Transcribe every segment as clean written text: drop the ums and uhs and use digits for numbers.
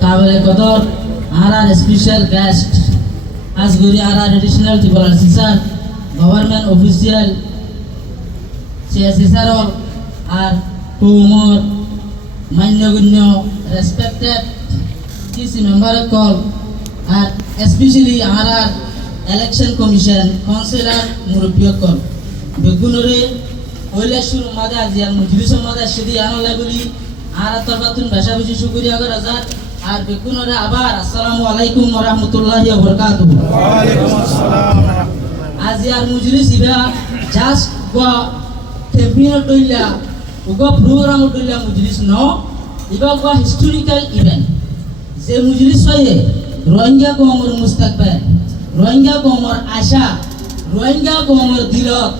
কাবলে কদর আর special guest আজগুরি আর additional টিবল officer government official সিএসিসার আর কৌমর মান্যগণ্য respected DC member call আর specially আর election commission councillor মুরব্বী call বেগুনরে কৈলাসুর মাদে আজিয়ার মজলিসের মাদে সেদি আনলা বলি আর তরফাতুন ভাষা বেশি শুকরিয়া করা যায় আর বেগুনরে আবার আসসালামু আলাইকুম ওয়া রাহমাতুল্লাহি ওয়া বারাকাতুহু। ওয়া আলাইকুম আসসালাম। আজিয়ার মজলিস ইবা জাস্ট গো টেম্পিয়ন টইলা উগো প্রোগ্রাম টইলা মজলিস ন ইবা গো হিস্টোরিক্যাল ইভেন্ট যে মজলিস হয় রোহিঙ্গা কওমের মুস্তাকবাল রোহিঙ্গা কওমের আশা রোহিঙ্গা কওমের দিলত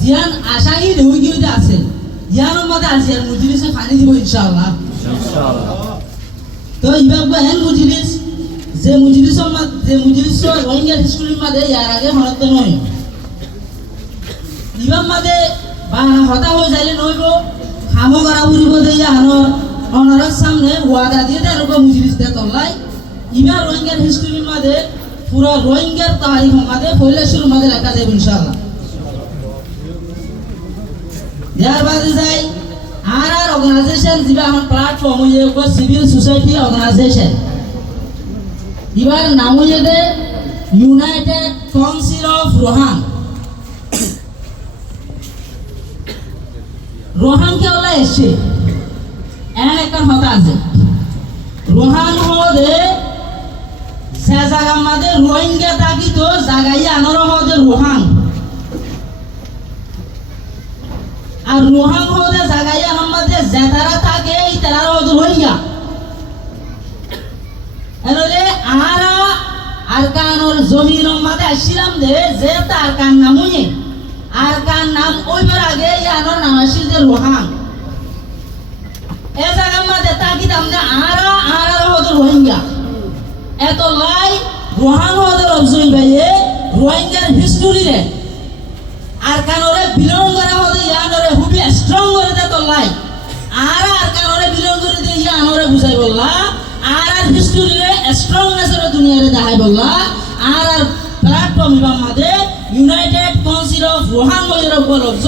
জিয়ান আশাই হই গিয়ে আছে ইয়ার মধ্যে আজিয়ার মজলিসে পানি দিব ইনশাআল্লাহ তো ইবা হেন মজলিস যে মজলিসের মধ্যে রোহিঙ্গা হিস্টোরির মধ্যে ইয়ার আগে হনত নয় ইবা মধ্যে বানা হতা হয়ে যাইলে নইব খামো করা বুড়িব দেয়া আনর অনারের সামনে ওয়াদা দিয়ে দেয় এরকম মজলিস দেয় তল্লাই ইবা রোহিঙ্গার হিস্টোরির মধ্যে পুরো রোহিঙ্গার তারিখ মধ্যে কৈলাসুর মধ্যে লেখা যাবে ইনশাআল্লাহ। यार बात जाए आर ऑर्गेनाइजेशन जिबा हम प्लेटफॉर्म ये को सिविल सोसाइटी ऑर्गेनाइजेशन इबार नाम ये दे यूनाइटेड काउंसिल ऑफ रोहांग रोहांग के वाला एसे एन एक होता আছে रोहांग हो दे সে জায়গা মধ্যে রোহিঙ্গা থাকি তো জায়গায় আনর हो दे रोहांग আর রোহাং হতে জায়গায় আমাদের জেতারা থাকে এই তারা হতে রোহিঙ্গা এনলে আরা আর কানোর জমিন মধ্যে আসিলাম দে যে তার কান নামুয়ে আর কান নাম ওইবার আগে ইয়ানোর নাম আসিল যে রোহাং এ জায়গা মধ্যে তাকি তামনে আরা আরা হতে রোহিঙ্গা এত লাই রোহাং হতে রবজুই ভাইয়ে রোহিঙ্গার হিস্টোরি রে আর কানোরে বিলং করা হতে ইয়ানোরে খুবই স্ট্রং করে দে তল্লাই আর কানোরে বিলং করে দিয়ে ইয়ানোরে বুঝাই বললা আর হিস্টোরি রে স্ট্রংনেস রে দুনিয়ারে দেখাই বললা আর প্ল্যাটফর্ম ইবাম মাদে ইউনাইটেড কাউন্সিল অফ রোহাং এর উপলব্ধ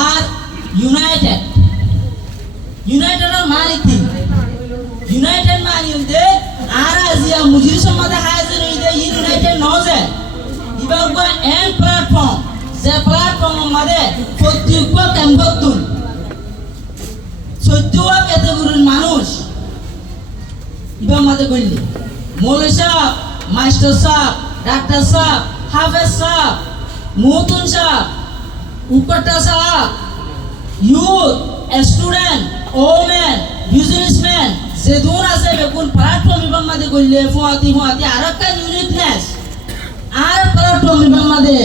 আর ইউনাইটেড यूनाइटेड मालिक थी यूनाइटेड मालिक दे आरा जिया मुजरिस मदे हाजिर हुई दे यूनाइटेड नोजे इबागो एन प्लेटफॉर्म जे प्लेटफॉर्म मदे প্রত্যেকটা কেমবতুন 14 ক্যাটাগরির মানুষ ইবা মদে কইলি মৌলভী সাহেব মাস্টার সাহেব ডাক্তার সাহেব হাফেজ সাহেব মুতুন সাহেব উপটা সাহেব youth student ওমেন বিজনেসম্যান যে দূর আছে বেকুন প্ল্যাটফর্ম ইবাম মাদে কইলে ফুয়াতি আরেকটা ইউনিটনেস আর প্ল্যাটফর্ম ইবাম মাদে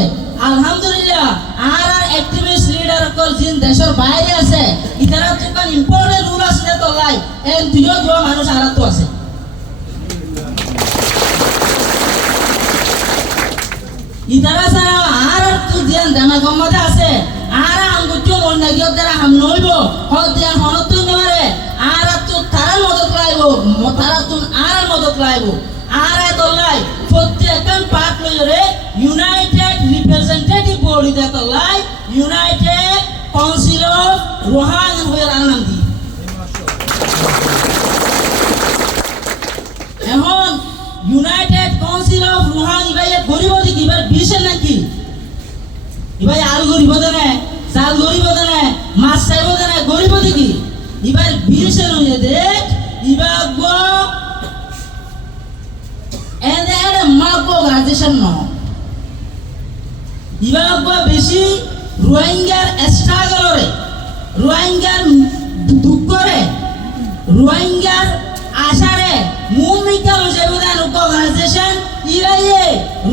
আলহামদুলিল্লাহ আর অ্যাক্টিভিস্ট লিডার কল জিন দেশের বাইরে আছে ইতারা যখন ইম্পর্টেন্ট রুল আছে তো লাই এন দুইও দুয়া মানুষ আর তো আছে ইতারা সারা আর তো জিন দামা গম্মতে আছে আর আঙ্গুচো মন নাগিও দ্বারা হাম নইব হদিয়া হনতুন নেমারে আর তো তারা মদত লাইবো তারা তুন আর মদত লাইবো আর দলাই প্রত্যেকজন পার্ট লইরে ইউনাইটেড রিপ্রেজেন্টেটিভ বডি দে দলাই ইউনাইটেড কাউন্সিল অফ রোহাং হয়ে নাম দি এখন ইউনাইটেড কাউন্সিল অফ রোহাং ভাই গরিব দিকে এবার বিশেষ নাকি ইবাই আর গরিব দেনে চাল গরিব দেনে মাছ চাইব দেনে গরিব দিকে এবার বিশেষ হয়ে দেখ ইবা গো এনে মাগো অর্গানাইজেশন ন ইবা গো বেশি রোহিঙ্গার স্ট্রাগলরে রোহিঙ্গার দুঃখরে রোহিঙ্গার আশারে ভূমিকা হিসেবে দেন অর্গানাইজেশন ইরাইয়ে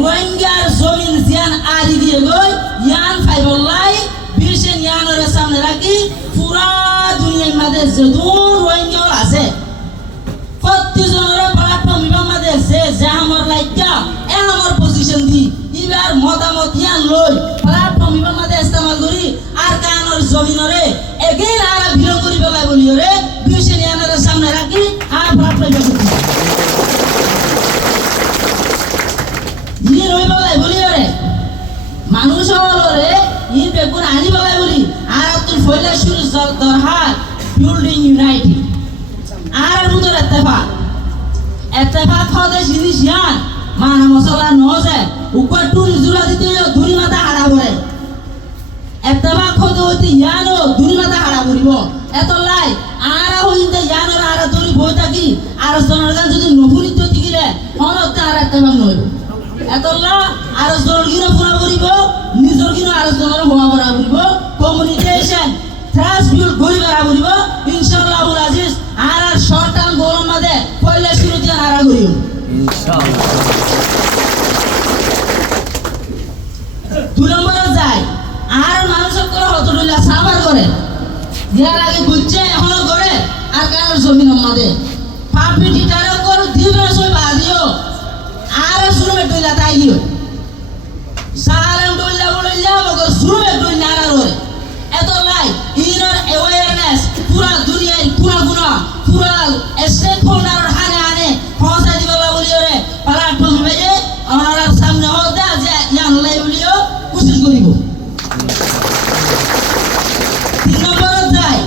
রোহিঙ্গার জমিন জিয়ান আদি দিয়ে গই ইয়ান ফাইবল্লাই বিশেন ইয়ানের সামনে রাখি পুরা দুনিয়ার মধ্যে যদুন রোহিঙ্গা আছে প্রত্যেকজনের প্ল্যাটফর্ম ইবাম মধ্যে যে আমার লাইকা এ আমার পজিশন দি ইবার লই প্ল্যাটফর্ম ইবা মাঝে ইস্তেমাল করি আর কানোর জমিনরে এগেইন আর বিলং করি বেলা বলি রে দুইশে নিয়ানের সামনে রাখি আর প্ল্যাটফর্ম ইনি রই বেলায় বলি রে মানুষ হলরে ই বেগুন আনি বেলায় বলি আর তুই ফয়লা শুরু দরহার বিল্ডিং ইউনাইটেড আর মুদর এত্তেফাক হদে জিনিস ইয়ান মানা মশলা নজে উপর টুরি জুলা দিতে ধুরি মাথা হাড়া পড়ে এত্তেফাক হদে হইতে ইয়ানো ধুরি মাথা হাড়া পড়িব এত লাই আর হইতে ইয়ানোর আর ধরি বই থাকি আর জনের গান যদি নফুরিত দিগিলে হনতে আর এত্তেফাক নইব এত লা আর জনের গিনো পুরা পড়িব নিজর গিনো আর জনের হওয়া পড়া পড়িব কমিউনিকেশন ট্রাস্ট বিল্ড করি করা পড়িব ইনশাআল্লাহ আবুল আজিজ আর শর্ট টার্ম গোল মাঝে পয়লা শুরু দিয়ে আর করিব ইনশাআল্লাহ দুই নম্বরে যায় আর মানুষের করে হতডুলা সাবার করে যার আগে বুঝছে এখনো করে আর কারোর জমিন মাঝে পাপি টিটারও করে দিবে সই বাদিও আর শুরু ডইলা তাই দিও সারাম ডইলা বড়ইলা মগর শুরু ডইলা আর করে এত লাই ইনার অ্যাওয়ারনেস পুরা দুনিয়ায় পুরা গুনা পুরা স্টেক হোল্ডার হানে হানে পৌঁছা দিবলা বলিও রে প্ল্যাটফর্ম বেজে ওনার সামনে হদা যে ইয়ান লাই বলিও কোশিশ করিব তিন নম্বর যায়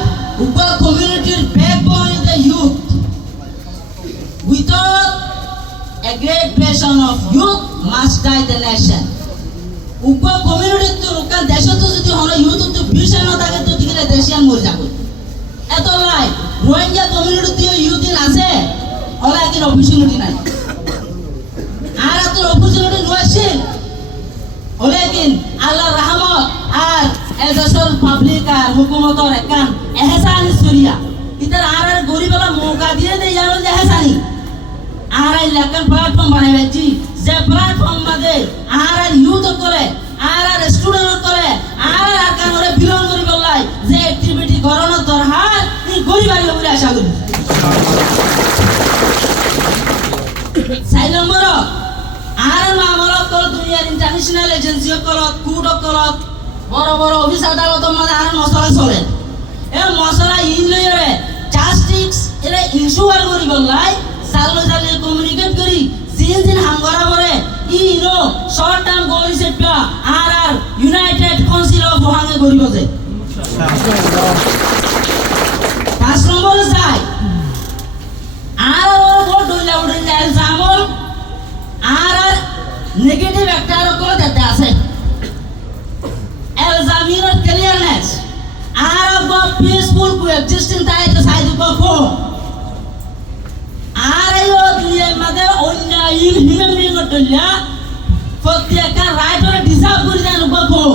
উপর কমিউনিটির backbone is the youth without a great passion of youth must guide the nation উপর কমিউনিটি তো রুকা দেশ তো যদি হলো ইউথ তো ভিশন না থাকে তো দিকে দেশিয়ান মরে যাবে এত লাই রোহিঙ্গা কমিউনিটি ইউথ আছে ওরা কি অপরচুনিটি নাই আর এত অপরচুনিটি রয়েছে ওলেকিন আল্লাহ রহমত আর এদেশের পাবলিক আর হুকুমতর একান এহসান সরিয়া ইতার আর গরিবলা মৌকা দিয়ে দেয় জানো যে এহসানি আর এই লেখান প্ল্যাটফর্ম বানাইছি যে প্ল্যাটফর্ম মাঝে আর ইউথ করে আর স্টুডেন্ট করে আর কানরে বিলং করি বললাই যে অ্যাক্টিভিটি করানোর দরকার এই গরিবারি বলে আশা করি 4 নম্বর আর মামলা কল দুনিয়ার international agency call could call বড় বড় অফিস আদালত মাঝে আর মশলা চলে এ মশলা ইন লইরে জাস্টিস এরা ইনসুয়ার করি বললাই সালো সালে কমিউনিকেট করি জিন হাম করা পরে ইনো শর্ট টার্ম গোল সেট আর ইউনাইটেড কাউন্সিল অফ ওহাঙ্গে করিব যে 5 নম্বর যায় আর বড় ডইলা উড়িলা জামল আর নেগেটিভ একটা করে দিতে আছে এলজামিনার ক্লিয়ারনেস আর অফ পিসফুল কোএক্সিস্টিং তাই তো সাইড কো আর এই দুনিয়ার মধ্যে অন্য হিউম্যান বিং করতলা প্রত্যেকটা রাইটরে ডিজার্ভ করে দেন গো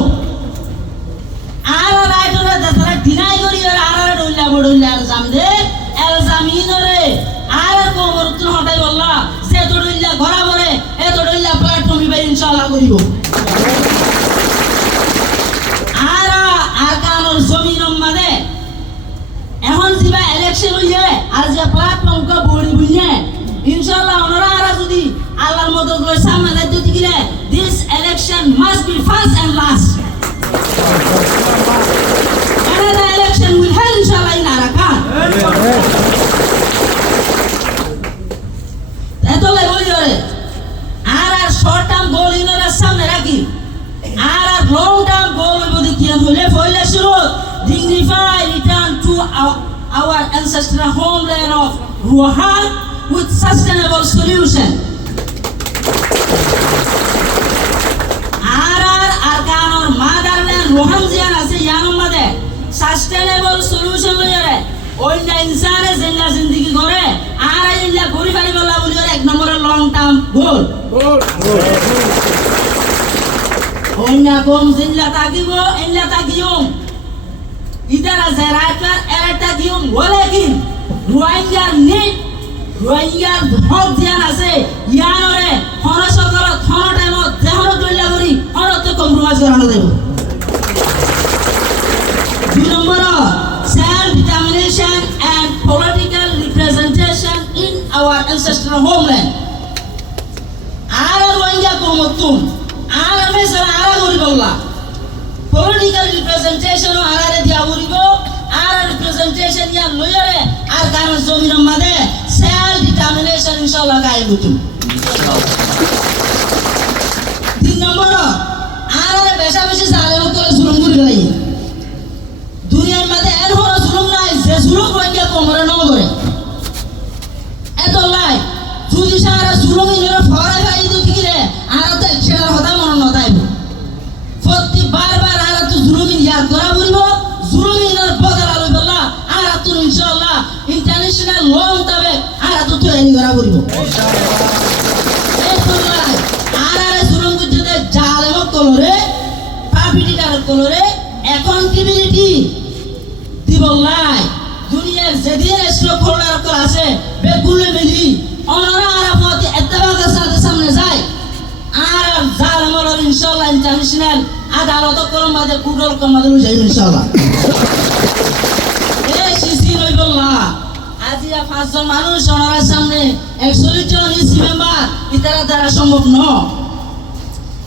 আর রাইটরে দসরা ডিনাই করি আর ডইলা বড়ইলা আর সামনে এলজামিনরে আর কোমরতুন হটাই বললা সে তো ডইলা ঘরা পরে এ তো ডইলা প্ল্যাটফর্ম ইবা ইনশাআল্লাহ করিব আর কানোর জমিন মধ্যে এখন জিবা ইলেকশন হইয়ে আর যে প্ল্যাটফর্ম কা বড়ি বুঝে ইনশাআল্লাহ ওনারা আর যদি আল্লাহর মদদ করে সামনে যাইতে দিলে this election must be first and last another election will held inshallah in Arakan এত লাই বলি রে আর শর্ট টার্ম গোল ইনরা সামনে রাখি আর লং টার্ম গোল বলি কি হলে ফয়লা শুরু dignify return to our ancestral homeland of Rohan with sustainable solution. R কানোর motherland Rohan জিয়ান আছে ইয়ানোর মধ্যে sustainable solution লইরে ওইনা ইনসানের জিন্দেগি করে আর ইল্লা গরি পারি বলা বলি এক নম্বরের লং টার্ম গোল ওইনা কম জিল্লা তাকিব ইল্লা তাকিয়ুম ইদারা জারাইটার এরাটা দিউম ওলেকিন রোহিঙ্গার নিট রোহিঙ্গার হক দিয়ান আছে ইয়ানরে হরসকল থন টাইমত দেহর দইলা করি হরতে কম্প্রোমাইজ করানো দেব 2 নম্বর self determination and political representation in our ancestral homeland আর রোহিঙ্গা কমতুন আর মেসরা আর গরি বললা রিপ্রেজেন্টেশন আরারে দিয়া উড়িব আর রিপ্রেজেন্টেশন ইয়া লইয়ারে আর কারণ জমির মাঝে সেলফ ডিটারমিনেশন ইনশাআল্লাহ গায় বুঝুম 3 নম্বর আরারে বেশা বেশি জালেম করে জুলুম করি গলাই দুনিয়ার মাঝে এর হলো জুলুম নাই যে জুলুম রোহিঙ্গা কোমরে ন করে এত লাই যদি সারা জুলুম ইনরে ফরাই ভাই তো ঠিক রে আর তো সেটা হতা মন নতাইব প্রতি বারবার আর তো জুলুম ইয়াদ করা বলব জুলুম ইনর বদলা লই বলা আর তো ইনশাআল্লাহ ইন্টারন্যাশনাল ল মোতাবেক আর তো তৈরি করা বলব ইনশাআল্লাহ এত লাই আর জুলুম করতে জালেম কলরে পাপিটিটার কলরে অ্যাকাউন্টেবিলিটি দিবল্লাই দুনিয়ার যেদিন এসলো খোলার কল আছে বেগুলে মিলি অনরা আরাফাতে ইত্তেফাকের সাথে সামনে যায় আর জালেমর ইনশাআল্লাহ ইন্টারন্যাশনাল আদালত কলম বাদে কুডল কলম বাদে যাই ইনশাআল্লাহ এই সিসি রইবল্লাহ আজিয়া 5 জন মানুষ অনরার সামনে 41 জন ইসি মেম্বার ইতারা দ্বারা সম্ভব ন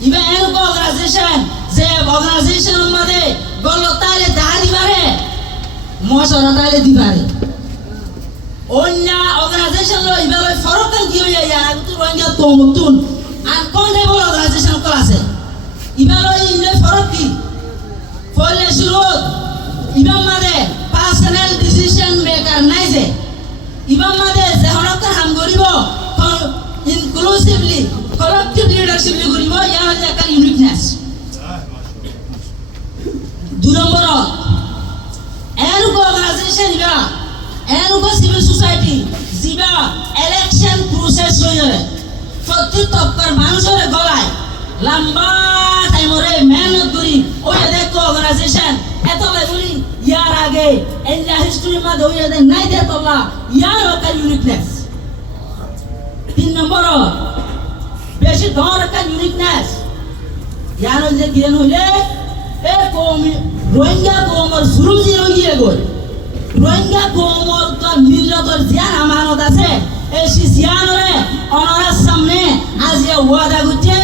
ইবা এর অর্গানাইজেশন যে অর্গানাইজেশনের মধ্যে গলতালে দাঁড়ি দিবারে মশরা তালে দিবারে অন্য অর্গানাইজেশন লো ইবালে ফরক কি হইয়া আর তো রোহিঙ্গা তো মতুন আর কোন লেভেল অর্গানাইজেশন কল আছে ইবালে ইনে ফরক কি ফলে শুরু ইবাম মাদে পার্সোনাল ডিসিশন মেকার নাই যে ইবাম মাদে যেহনক হাম করিব ইনক্লুসিভলি কলেক্টিভ লিডারশিপলি করিব ইয়া হচ্ছে একটা ইউনিকনেস 2 নম্বর এরকম অর্গানাইজেশন ইবা এরকম সিভিল সোসাইটি জিবা ইলেকশন প্রসেস হয়ে প্রতি তবকার মানুষের গলায় লম্বা টাইমরে মেহনত করি ওই দেখো অর্গানাইজেশন এত বলি ইয়ার আগে ইন্ডিয়া হিস্ট্রি মধ্যে ওই নাই দে তোলা ইয়ার একটা ইউনিকনেস 3 নম্বর বেশি ধর একটা ইউনিকনেস ইয়ার যে জ্ঞান হইলে এ কমি রোহিঙ্গা কোমর জুলুম জি রইয়ে গই রোহিঙ্গা কোমর তো মিল্লাতর জিয়ান আমানত আছে এই জিয়ানরে অনরার সামনে আজিয়া ওয়াদা করছে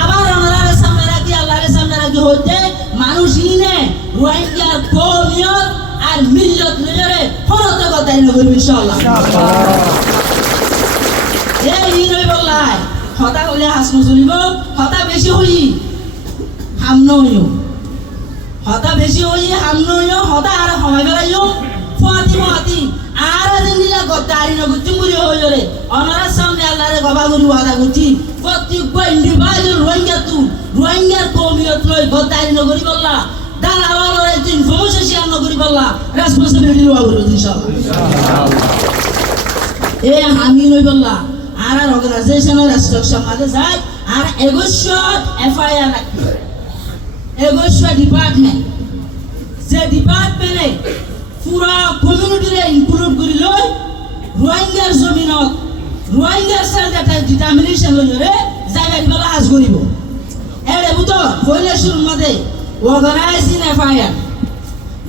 আবার অনরার সামনে রাখি আল্লাহর সামনে রাখি হইতে মানুষ ইনে রোহিঙ্গা কমিয়ত আর মিল্লাত লইরে ফরতে কথাই নগর ইনশাআল্লাহ এই ইনই বললাই হতা হইলে হাসমু চলিব হতা বেশি হই হাম নইও হতা বেশি হই হাম নইও হতা আর সময় বেলাইও ফাতি আর দিনলা গদারি নগুতি মুরি হইরে অনার সামনে আল্লাহরে গবা করি ওয়াদা করছি প্রত্যেক ইন্ডিভিজুয়াল রোহিঙ্গার কমিয়ত লই গদারি নগরি বললা দালালর একদিন ইনফরমেশন শেয়ার নগরি বললা রেসপন্সিবিলিটি লওয়া করব ইনশাআল্লাহ এ আমি নই বললা আর অর্গানাইজেশনের স্ট্রাকচার মাঝে যায় আর এগোশো এফআইআর রাখি এগোশো ডিপার্টমেন্ট যে ডিপার্টমেন্টে পুরা কমিউনিটিরে ইনক্লুড করি লই রোহিঙ্গার জমিনত রোহিঙ্গার সেলফ ডিটারমিনেশন লইরে জায়গা দিবলা আজ করিব এড়ে বুতো হইলে শুরুর মধ্যে অর্গানাইজিং এফআইআর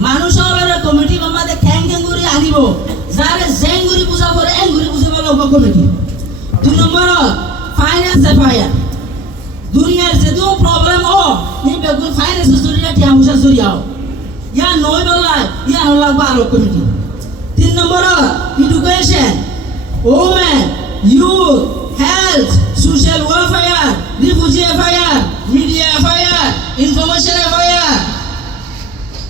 মানুষের কমিটি মধ্যে খ্যাং করি আনিব যারে জেং করি বুঝা পরে এং করি বুঝে বলে কমিটি 2 নম্বর ফাইন্যান্স এফআইআর দুনিয়ার যেদু প্রবলেম ও নি বেগুন ফাইন্যান্স জরিয়া টিয়া মুসা জরিয়াও ইয়া নয় বলাই ইয়া হলা বারো কমিটি 3 নম্বর education women youth health social welfare refugee এফআইআর মিডিয়া এফআইআর ইনফরমেশন এফআইআর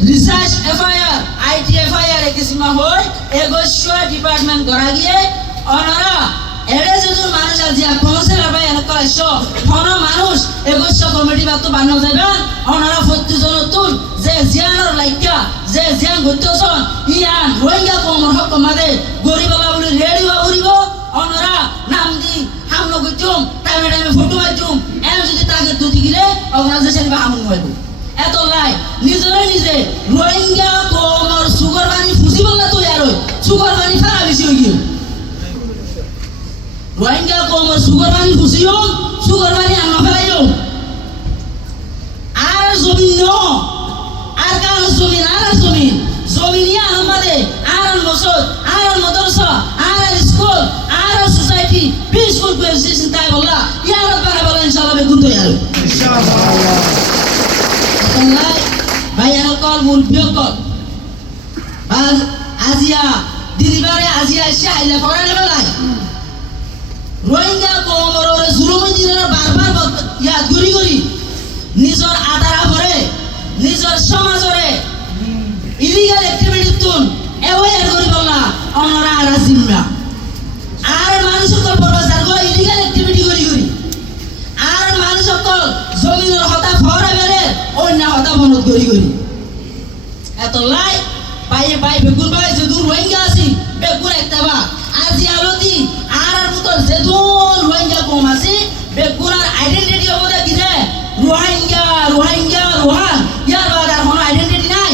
রিসার্চ এফআইআর আইটি এফআইআর কিসমা হয় এগোশো ডিপার্টমেন্ট করা গিয়ে অনারা এড়ে যদি মানুষ আজি কমসের এফআইআর করাইছো ফোন মানুষ এগোশো কমিটি বাতো বানো যাবে অনারা 40 জন তুল যে জিয়ানোর লাইকা যে জিয়ান গত্যছন ইয়ান রোহিঙ্গা কোমর হক মাদে গরিবলা বলি রেডি হওয়া করিব অনারা নাম দি হামলো গত্যম টাইমে ফটো আইতুম এন যদি তাকে দুটি গিলে অর্গানাইজেশন বা হামন হইব এত লাই নিজরে নিজে রোহিঙ্গা কোমর সুগার বানি ফুসি বললা তো ইয়ার সুগার বানি ফারা বেশি হই গিয়ে রোহিঙ্গা কোমর সুগার বানি ফুসিও সুগার বানি আনা ফেলাইও আর জমিন ন আর কার জমিন আর জমিন জমিনিয়া আমাদের আর মসজিদ আর মাদ্রাসা আর স্কুল আর সোসাইটি পিসফুল কোএক্সিস্টেন্স তাই বললা ইয়ার বারে বলা ইনশাআল্লাহ বেগুন তো ইয়ার ইনশাআল্লাহ ভাই সকল মুরব্বীসকল আর আজিয়া দিদিবারে আজিয়া এসে আইলে ফরালে বেলায় রোহিঙ্গা কমরে জুলুমি দিনের বারবার ইয়াদ গুরি করি নিজের আধারা ভরে নিজের সমাজরে ইলিগাল অ্যাক্টিভিটি তুন এওয়ার করি বললা অনরা আর জিম্মা আর মানুষ সকল প্রবাসার গো ইলিগাল অ্যাক্টিভিটি করি আর মানুষ সকল জমিনের হতা ফরা বেরে অন্য হতা বনত করি এত লাই বাইরে বাই বেগুন বাই যে দূর রোহিঙ্গা আছি বেগুন একটা বা আজি আলতি আর মতো যে দূর রোহিঙ্গা কম আছে বেগুনার আইডেন্টিটি হবে কি রে রোহিঙ্গা ইয়ার বাদ আর কোনো আইডেন্টিটি নাই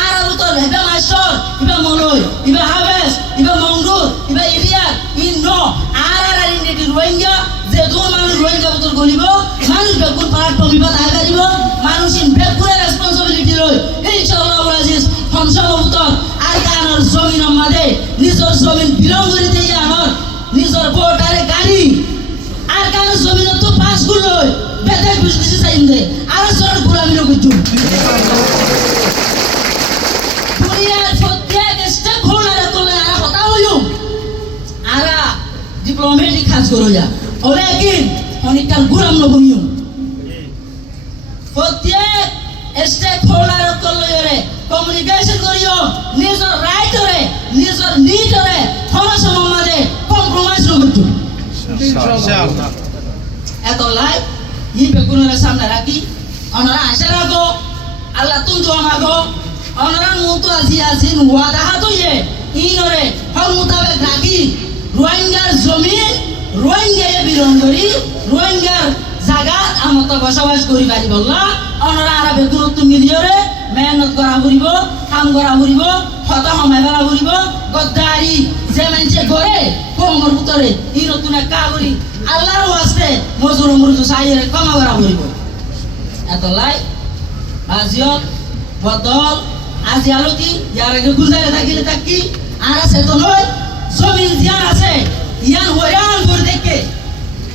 আর মতো হেবা মাস্টার ইবা মলয় ইবা হাবেস ইবা মংডুর ইবা ইলিয়ার ইনো আর আইডেন্টিটি রোহিঙ্গা যে দূর মানুষ রোহিঙ্গা বতর গলিব মানুষ বেগুন প্ল্যাটফর্ম ইবা তাই পারিব মানুষ ইন বেগুনের রেসপন্সিবিলিটি লয় ইনশাআল্লাহ আজিজ সম্ভবতর আর কারণ জমিনের মাঝে নিজের জমিন বিলং করে দিয়ে আমার নিজের ভোটারে গাড়ি আর কারণ জমিন তো পাস গুলো বেদেশ বুঝতেছে চাইন দে আর সর গোলামির কিছু দুনিয়ার প্রত্যেক স্টেপ হোল্ডার করলে আর কথা হইও আর ডিপ্লোমেটিক কাজ করো যা ওরে কি অনেকটা গোলাম নবনিও প্রত্যেক স্টেক হোল্ডার করলে কমিউনিকেশন করিও নিজের রাইট রে নিজের নিড রে সমস্যা মাঝে কম্প্রোমাইজ নগরতো ইনশাআল্লাহ এত লাই ই বেগুনের সামনে রাখি ওনারা আশা রাখো আল্লাহ তুমি দোয়া মাগো ওনারা মুতো আজি ওয়াদা হাতো ইয়ে ইনরে হল মোতাবেক রাখি রোহিঙ্গার জমিন রোহিঙ্গা বিরণ করি রোহিঙ্গার জায়গাত আমত বসবাস করি পারি বললা ওনারা আর বেগুনত্ব মিলিয়রে মেহনত করা ফুরিব কাম করা ফুরিব হতা সময় করা ফুরিব গদ্দারি যে মানুষে করে কোমর ভিতরে ই নতুন কা করি আল্লাহর ওয়াস্তে মজুর মরুজু সাইরে কমা করা ফুরিব এত লাই আজিয়ত বদল আজি আলতি ইয়ার আগে গুজারে থাকিলে থাকি আর আছে তো নয় জমিন জিয়ান আছে ইয়ান হইরান করে দেখে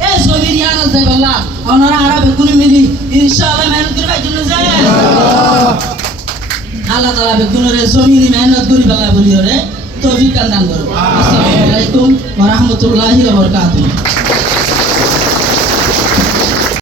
এই জমিন ইয়ান আছে বললা ওনারা আর বেগুন মিলি ইনশাআল্লাহ মেহনত করে জন্য যায় আল্লাহ তাআলা বেগুনের জমিনে মেহনত করি বলা বলি রে তৌফিক দান করো আসসালামু আলাইকুম ওয়া রাহমাতুল্লাহি ওয়া বারাকাতুহু